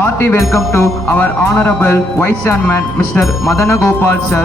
hearty welcome to our Honorable Vice Chairman, Mr. Madana Gopal Sir,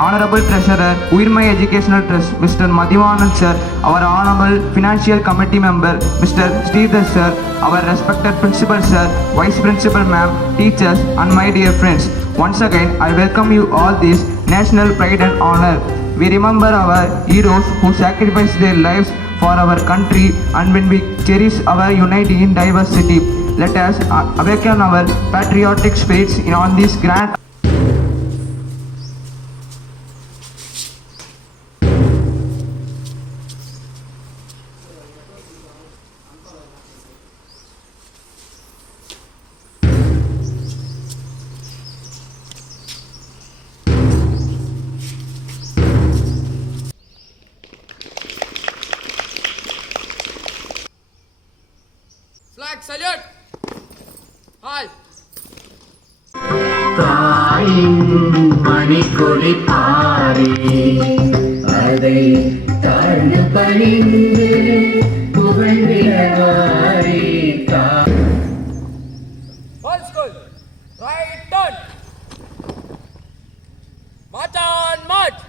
Honorable Treasurer, Uyirmai Educational Trust, Mr. Madhivanan Sir, our Honorable Financial Committee Member, Mr. Sridhar Sir, our respected Principal Sir, Vice Principal Ma'am, teachers, and my dear friends. Once again, I welcome you all this national pride and honor. We remember our heroes who sacrificed their lives for our country, and when we cherish our unity in diversity, let us awaken our patriotic spirits on this grand Flag salute! All! தாயின் மணிக்கொடி பாரி அதை தாழ்ந்து பணிந்து புகழ்ந்திடவாரி All school! Right turn! March on march!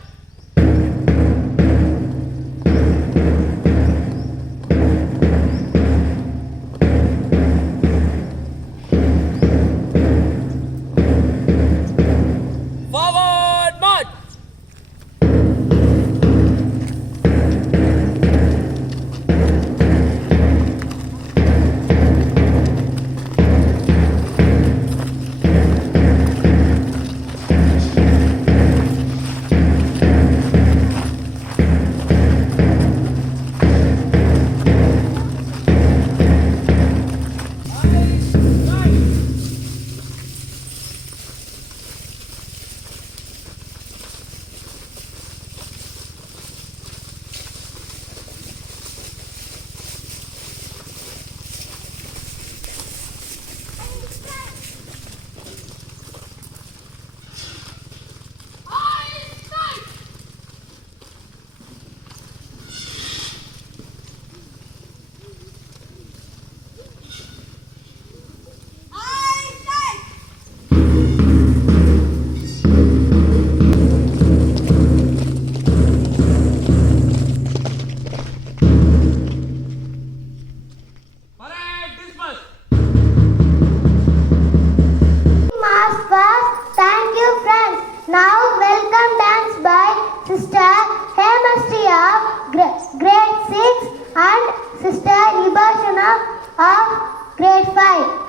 Forward march! Thank you, friends. Now, welcome dance by Sister Hemastri of Grade 6 and Sister Libashana of Grade 5.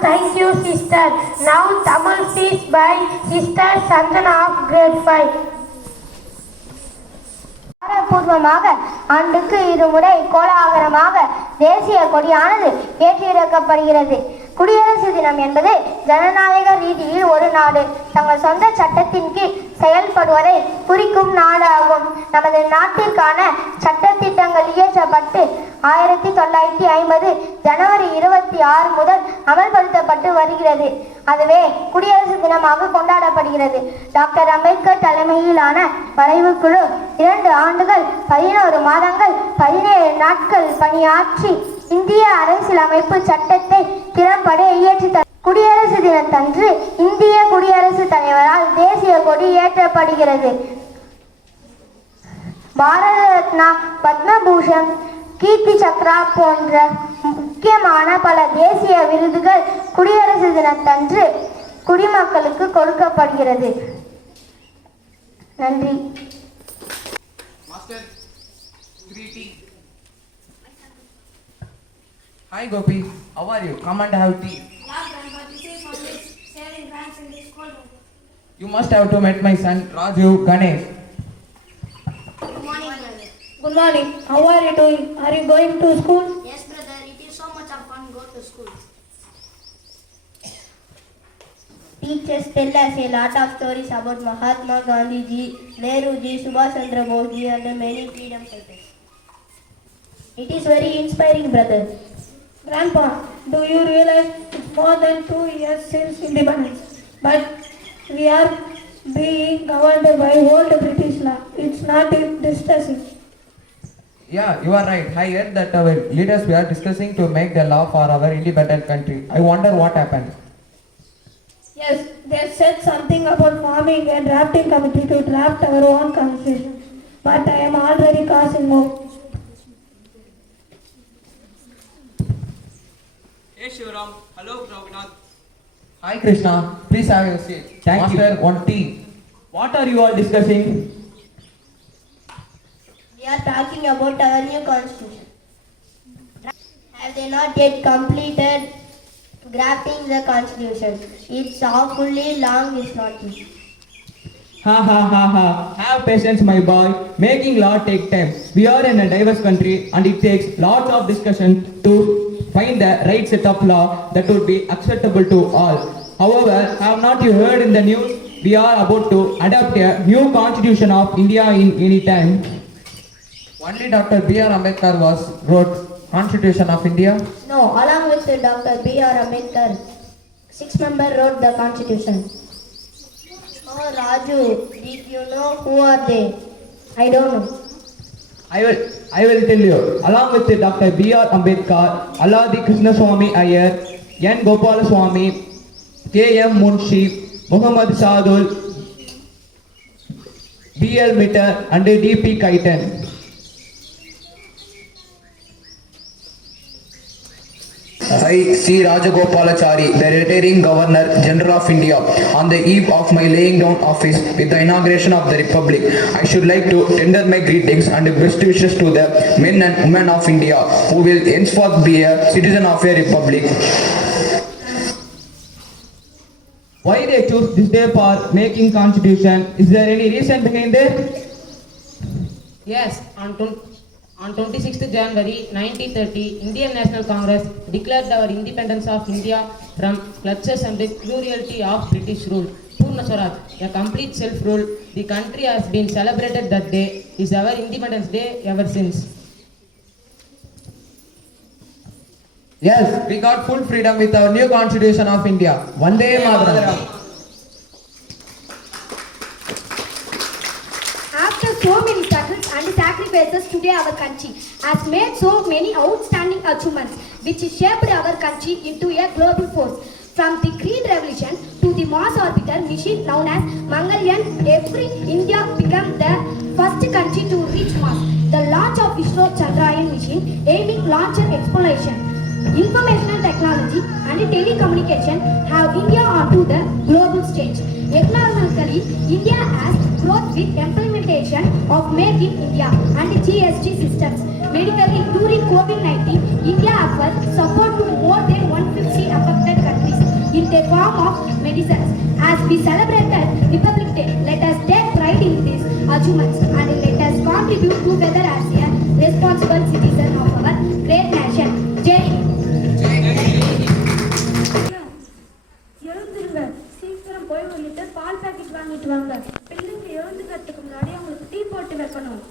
Thank you, sister. Now Tamil speech by Sister Sandana of Grade 5. பூர்வமாக ஆண்டுக்கு இருமுறை கோலாகலமாக தேசிய கொடியானது ஏற்றிறக்கப்படுகிறது. குடியரசு குடியரசு தினம் என்பது ஜனநாயக ரீதியில் ஒரு நாடு தங்கள் சொந்த சட்டத்தின் கீழ் செயல்படுவதை குறிக்கும் நாடு ஆகும். நமது நாட்டிற்கான சட்டத்திட்டங்கள் இயற்றப்பட்டு 1950 ஜனவரி 26 முதல் அமல்படுத்தப்பட்டு வருகிறது. அதுவே குடியரசு தினமாக கொண்டாடப்படுகிறது. டாக்டர் அம்பேத்கர் தலைமையிலான வரைவு குழு 2 ஆண்டுகள் 11 மாதங்கள் 17 நாட்கள் பணியாற்றி இந்திய அரசியலமைப்பு சட்டத்தை திறம்பட இயற்றி குடியரசு தினத்தன்று இந்திய குடியரசுத் தலைவரால் தேசிய கொடி ஏற்றப்படுகிறது. பாரத ரத்னா, பத்மபூஷன், கீர்த்தி சக்ரா போன்ற முக்கியமான பல தேசிய விருதுகள் குடியரசு தினத்தன்று குடிமக்களுக்கு கொடுக்கப்படுகிறது. நன்றி. Master, greeting. Hi Gopi, how are you? Come and have tea. You must have to meet my son Raju Ganesh. Good morning. How are you doing? Are you going to school? Yes, brother. It is so much of fun go to school. Teachers tell us a lot of stories about Mahatma Gandhi ji, Nehru ji, Subhash Chandra Bose ji and many freedom fighters. It is very inspiring, brother. Grandpa, do you realize it's more than 2 years since independence? But we are being governed by old British law. It's not distressing. Yeah, you are right. I heard that our leaders were discussing to make the law for our independent country. I wonder what happened. Yes, they said something about forming a drafting committee to draft our own constitution. But I am already causing hope. Hey Shivaram. Hello Raghunath. Hi Krishna, please have your seat. Thank you. Master, one tea. What are you all discussing? We are talking about our new constitution. Have they not yet completed drafting the constitution? It's awfully long, is not it? Ha ha ha ha. Have patience, my boy. Making law take time. We are in a diverse country and it takes lots of discussion to find the right set of law that would be acceptable to all. However, have not you heard in the news? We are about to adopt a new constitution of India in any time. Only Dr. B.R. Ambedkar wrote Constitution of India. No, along with Dr. B.R. Ambedkar, 6 members wrote the constitution. Oh, Raju, did you know who are they? I don't know. I will tell you. Along with Dr. B.R. Ambedkar, Alladi Krishnaswamy Iyer, N. Gopalaswamy, K.M. Munshi, Muhammad Sadul, B.L. Mitter and D.P. Kaitan. I, C. Rajagopalachari, the retiring Governor General of India, on the eve of my laying down office with the inauguration of the Republic, I should like to tender my greetings and best wishes to the men and women of India who will henceforth be a citizen of a republic. Why they choose this day for making constitution? Is there any reason behind it? Yes, on 26th January 1930, Indian National Congress declared our independence of India from clutches and the cruelty of British rule. Purna Swaraj, a complete self-rule. The country has been celebrated that day. Is our Independence Day ever since. Yes, we got full freedom with our new Constitution of India. Vande Mataram. After so many struggles and sacrifices, today our country has made so many outstanding achievements which shaped our country into a global force. From the Green Revolution to the Mars orbiter mission known as Mangalyaan, India became the first country to reach Mars. The launch of ISRO Chandrayaan mission aiming launcher exploration. Information technology and telecommunication have India onto the global stage. Economically, India has growth with implementation of Make in India and GST systems. Medically, during COVID-19, India offered support to more than 150 affected countries in the form of medicines. As we celebrated Republic Day, let us take pride in these achievements and let us contribute together as a responsible citizen of our great nation. Jai Hind. எடுத்துட்டு வாங்க. பிள்ளைங்க எழுந்துக்கிறதுக்கு முன்னாடி அவங்களுக்கு டீ போட்டு வைக்கணும்.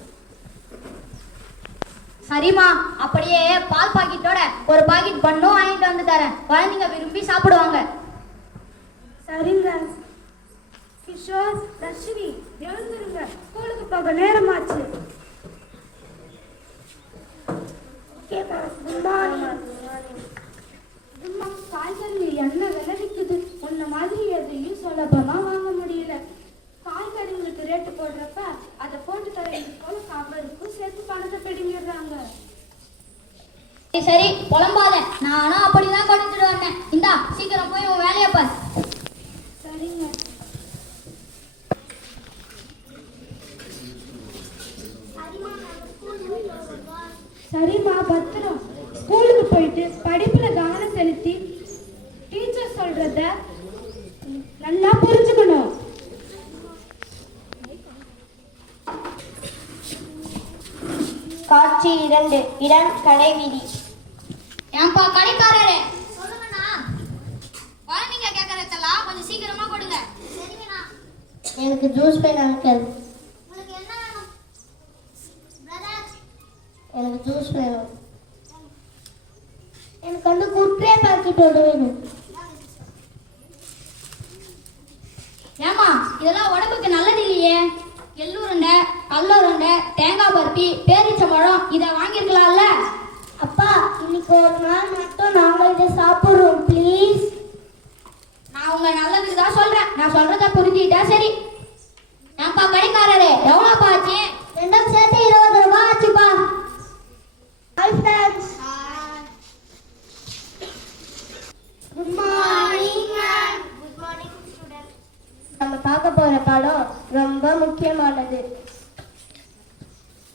சரிம்மா, அப்படியே பால் பாக்கெட்டோட ஒரு பாக்கெட் பண்ணும் வாங்கிட்டு வந்து தரேன். குழந்தைங்க விரும்பி சாப்பிடுவாங்க. சரிங்க. கிஷோர், தர்ஷினி எழுந்துருங்க, ஸ்கூலுக்கு போக நேரமாச்சு. காய்கறி என்ன விலை விற்குது? உன்ன மாதிரி எதையும் சுலபமா வாங்க முடியல. காய்கறிங்களுக்கு ரேட்டு போடுறப்ப அதை போட்டு தரது போல கவருக்கும் சேர்த்து பணத்தை பிடிங்கிடுறாங்க. சரி புலம்பாத, நானும் அப்படிதான் கொடுத்துட்டு வந்தேன். இந்தா சீக்கிரம் போய் உன் வேலையை பாரு. சரிங்க. சரிம்மா, பத்திரம். ஸ்கூலுக்கு போயிட்டு படிப்புல கவனம் செலுத்தி டீச்சர் சொல்றத நல்லா புரிஞ்சுக்கணும். காட்சி 2, இடம் கடை வீதி. ஏன்பா கடைக்காரரே, சொல்லுங்கண்ணா. குழந்தைங்க கேட்கறதெல்லாம் கொஞ்சம் சீக்கிரமா கொடுங்க. சரிங்கண்ணா. எனக்கு ஜூஸ் வேணும் அங்கிள். உங்களுக்கு என்ன வேணும் பிரதர்? எனக்கு ஜூஸ் வேணும். எனக்கு வந்து குர்குரே பாக்கெட் ஒன்று வேணும். ஏமா, இதெல்லாம் உடம்புக்கு நல்லது இல்லையே. எள்ளுருண்டை, கல்லுருண்டை, தேங்காய் பருப்பி, பேரிச்சம்பழம் இதை வாங்கியிருக்கலாம்ல. அப்பா, இன்னைக்கு ஒரு நாள் மட்டும் நாங்கள் இதை சாப்பிடுறோம் ப்ளீஸ். நான் உங்க நல்லதுக்கு தான் சொல்றேன். நான் சொல்றத புரிஞ்சுக்கிட்டா சரி. ஏன்பா கடைக்காரரே, எவ்வளோப்பா ஆச்சு? ரெண்டும் சேர்த்து 20 ரூபாய் ஆச்சுப்பா. Hi friends. Good morning ma'am. Good morning students. நம்ம பார்க்க போற பாடம் ரொம்ப முக்கியமானது.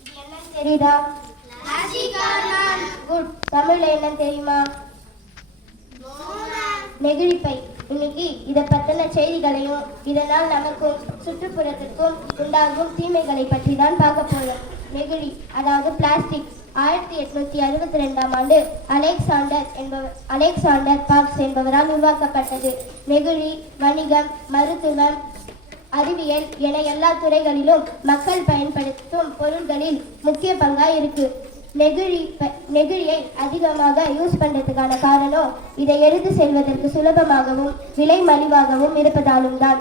இது என்ன தெரியுதா? குட். தமிழ்ல என்ன தெரியுமா? நெகிழிப்பை. இன்னைக்கு இதை பற்றின செய்திகளையும் இதனால் நமக்கும் சுற்றுப்புறத்திற்கும் உண்டாகும் தீமைகளை பற்றி தான் பார்க்க போறோம். நெகிழி அதாவது பிளாஸ்டிக் 1862ஆம் ஆண்டு அலெக்சாண்டர் பாக்ஸ் என்பவரால் உருவாக்கப்பட்டது. நெகிழி வணிகம், மருத்துவம், அறிவியல் என எல்லா துறைகளிலும் மக்கள் பயன்படுத்தும் பொருள்களில் முக்கிய பங்காக இருக்கு. நெகிழியை அதிகமாக யூஸ் பண்றதுக்கான காரணம் இதை எடுத்து செல்வதற்கு சுலபமாகவும் விலை மலிவாகவும் இருப்பதாலும் தான்.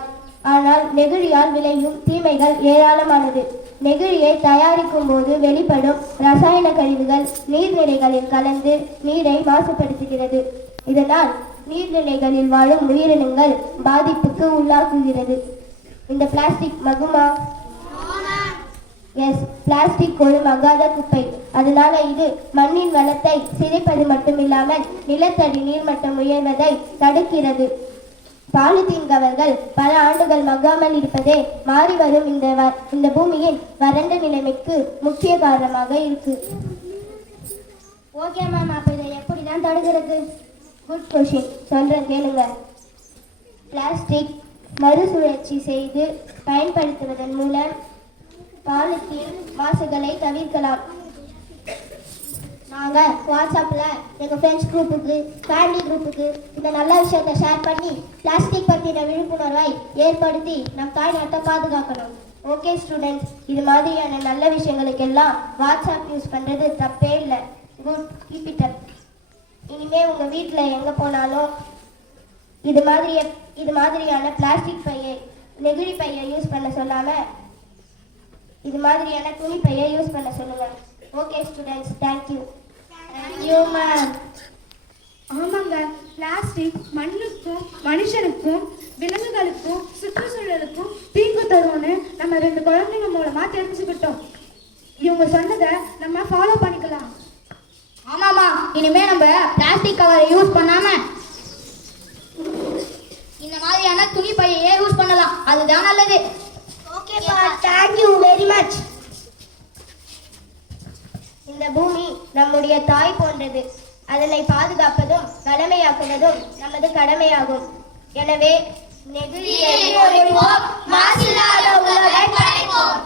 ஆனால் நெகிழியால் விளையும் தீமைகள் ஏராளமானது. நெகிழியை தயாரிக்கும் போது வெளிப்படும் ரசாயன கழிவுகள் நீர்நிலைகளில் கலந்து நீரை மாசுபடுத்துகிறது. இதனால் நீர்நிலைகளில் வாழும் உயிரினங்கள் பாதிப்புக்கு உள்ளாக்குகிறது. இந்த பிளாஸ்டிக் மகுமா? எஸ், பிளாஸ்டிக் ஒரு மகாத குப்பை. அதனால இது மண்ணின் வளத்தை சிதைப்பது மட்டுமில்லாமல் நிலத்தடி நீர்மட்டம் உயர்வதை தடுக்கிறது. பாலித்தீன் கவர்கள் பல ஆண்டுகள் மக்காமல் இருப்பதே மாறி வரும் இந்த பூமியின் வறண்ட நிலைமைக்கு முக்கிய காரணமாக இருக்கு. ஓகே மேம், அப்ப இதை எப்படி தான் தடுக்கிறது? குட் கொஷின், சொல்றேன் கேளுங்க. பிளாஸ்டிக் மறுசுழற்சி செய்து பயன்படுத்துவதன் மூலம் பாலித்தீன் மாசுகளை தவிர்க்கலாம். நாங்கள் வாட்ஸ்அப்பில் எங்கள் ஃப்ரெண்ட்ஸ் குரூப்புக்கு, ஃபேமிலி குரூப்புக்கு இந்த நல்ல விஷயத்தை ஷேர் பண்ணி பிளாஸ்டிக் பற்றின விழிப்புணர்வை ஏற்படுத்தி நம் தாய்நாட்டை பாதுகாக்கணும். ஓகே ஸ்டூடெண்ட்ஸ், இது மாதிரியான நல்ல விஷயங்களுக்கெல்லாம் வாட்ஸ்அப் யூஸ் பண்ணுறது தப்பே இல்லை. Good, keep it up. இனிமேல் உங்கள் வீட்டில் எங்கே போனாலும் இது மாதிரியான பிளாஸ்டிக் பையை, நெகிழி பையை யூஸ் பண்ண சொல்லாமல் இது மாதிரியான துணி பையை யூஸ் பண்ண சொல்லுங்கள். Okay students, thank you. Thank you ma'am. ஆமாங்க, பிளாஸ்டிக் மண்ணுக்கும் மனுஷனுக்கும் விலங்குகளுக்கும் சுற்றுச்சூழலுக்கும் தீங்கு தரும்னு நம்ம 2 குழந்தைங்க மூலமா தெரிஞ்சுக்கிட்டோம். இவங்க சொன்னதை நம்ம ஃபாலோ பண்ணிக்கலாம். ஆமாமா, இனிமே நம்ம பிளாஸ்டிக் கவரை யூஸ் பண்ணாம இந்த மாதிரியான துணி பையையே யூஸ் பண்ணலாம். அதுதான் நல்லது. ஓகேப்பா, தேங்க்யூ வெரி மச். இந்த பூமி நம்முடைய தாய் போன்றது. அதனை பாதுகாப்பதும் வளமையாக்குவதும் நமது கடமையாகும். எனவே நெகிழியை ஒழிப்போம், மாசில்லாத உலகை படைப்போம்.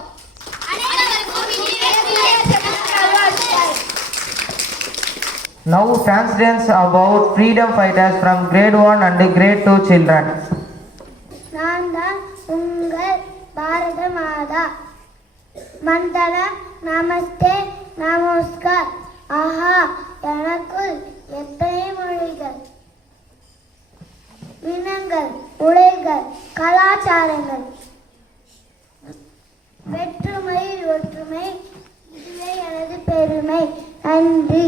Now translations about freedom fighters from grade 1 and grade 2 children. நான் தான் உங்கள் Nada. Mandana, Namaste, Namaskar. Aha, எனக்குள் எத்தனை மொழிகள், இனங்கள், உடைகள், கலாச்சாரங்கள். வெற்றுமையில் ஒற்றுமை, இதுவே எனது பெருமை. நன்றி.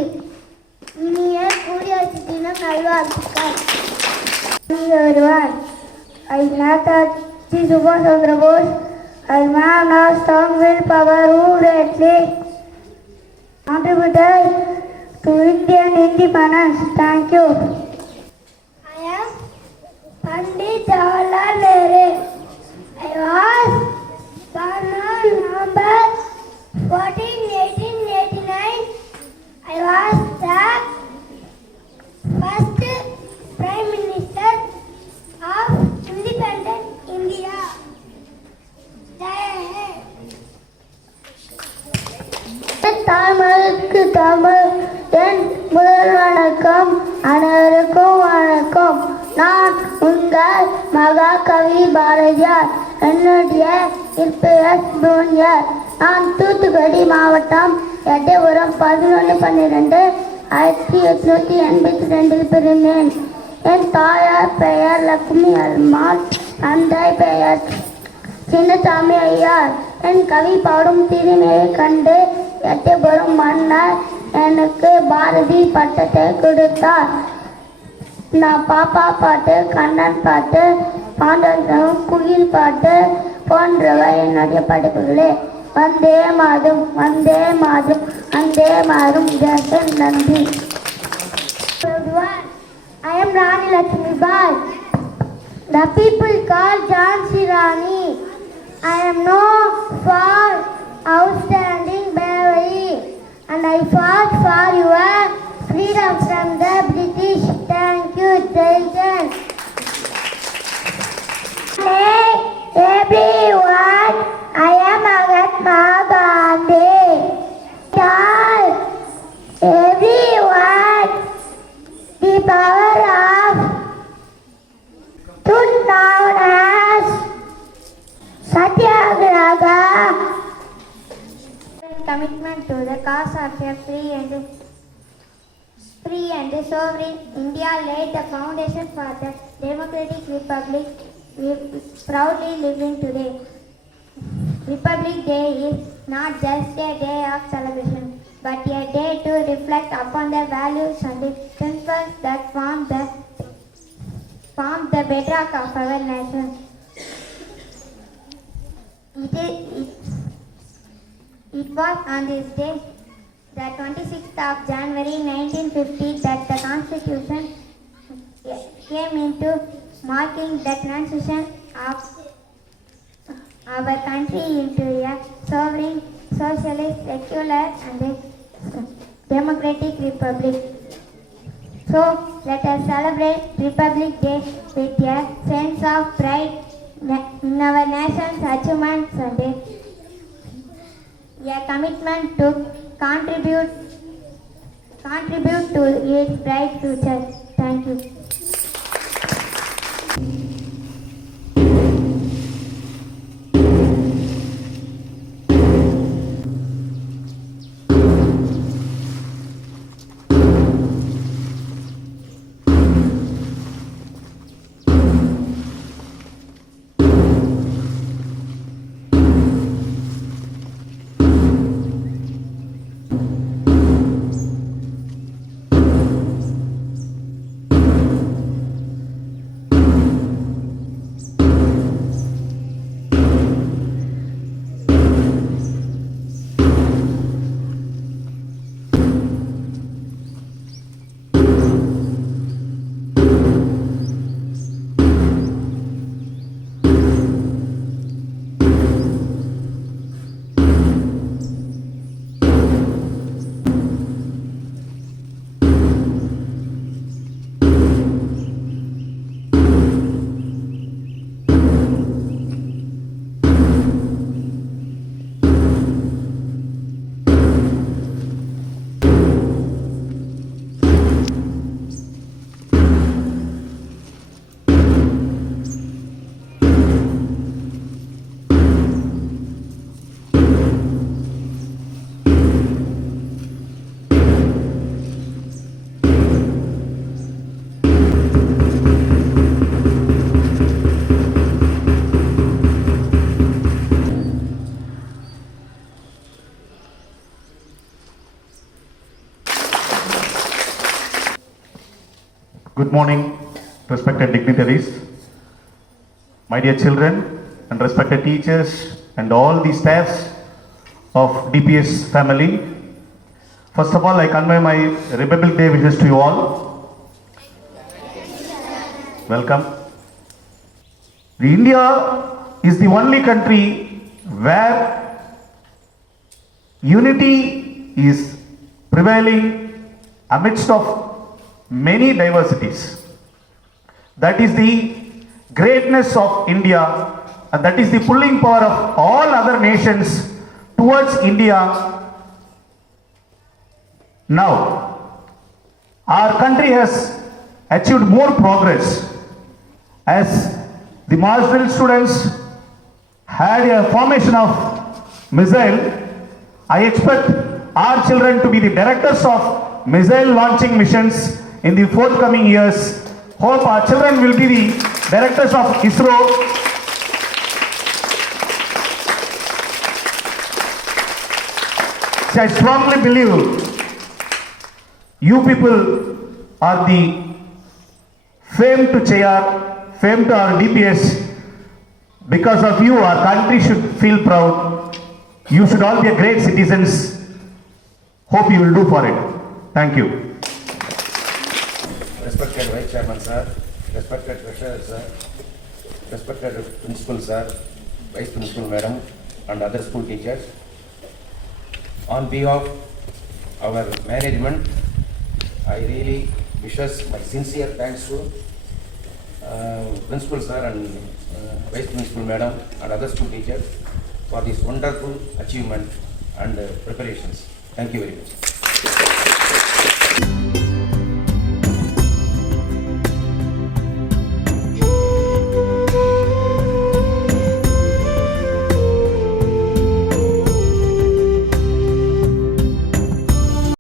இனிய குடியரசு தினம் நல்வாழ்த்துக்கள். I Netaji Subhash Chandra Bose, a man of strong willpower who greatly contributed to Indian independence. Thank you. I am Pandit Jawaharlal Nehru. I was born on November 14, 1889. I was the first Prime Minister of independent India. தமிழுக்கு தமிழ் என் முதல் வணக்கம். அனைவருக்கும் வணக்கம். நான் உங்கள் மகாகவி பாரதியார். என்னுடைய பெயர் சுப்ரமணியர். நான் தூத்துக்குடி மாவட்டம் எட்டயபுரம் 11/12/1882 பிறந்தேன். என் தாயார் பெயர் லட்சுமி அம்மாள், தந்தை பெயர் சின்னசாமி ஐயார். என் கவி பாடும் திறமையை கண்டு எட்டயபுரம் மன்னர் எனக்கு பாரதி பட்டத்தை கொடுத்தார். நான் பாப்பா பாட்டு, கண்ணன் பாட்டு, பாண்டவன் குயில் பாட்டு போன்றவை என்னுடைய படைப்புகளே. வந்தே மாதம், வந்தே மாதம், வந்தே மாதம். நன்றி. I am Rani Lakshmi Bai. The people call Jhansi Rani. I am known for outstanding bravery, and I fought for your freedom from the British. Thank you, Jason. Hey, everyone, I am Mahatma Gandhi. Tell everyone the power of truth known as Satyagraha. Commitment to the cause of a free and sovereign India laid the foundation for the democratic republic we proudly live in today. Republic Day is not just a day of celebration, but a day to reflect upon the values and the principles that form the bedrock of our nation. It was on this day, the 26th of January 1950, that the Constitution came into marking the transition of our country into a sovereign, socialist, secular and democratic republic. So let us celebrate Republic Day with a sense of pride in our nation's achievements and a commitment to contribute to its bright future. Thank you. Good morning, respected dignitaries, my dear children, and respected teachers, and all the staffs of DPS family. First of all, I convey my Republic Day wishes to you all. Welcome. India is the only country where unity is prevailing amidst of many diversities. That is the greatness of India, and that is the pulling power of all other nations towards India. Now, our country has achieved more progress as the Mars drill students had a formation of missile. I expect our children to be the directors of missile launching missions in the forthcoming years. Hope our children will be the directors of ISRO. I strongly believe you people are the fame to CHAIR, fame to our DPS. Because of you, our country should feel proud. You should all be great citizens. Hope you will do for it. Thank you. Respected Vice Chairman sir, respected Treasurer sir, respected Principal sir, Vice Principal madam, and other school teachers. On behalf of our management, I really wishes my sincere thanks to Principal sir and Vice Principal madam and other school teachers for this wonderful achievement and preparations. Thank you very much.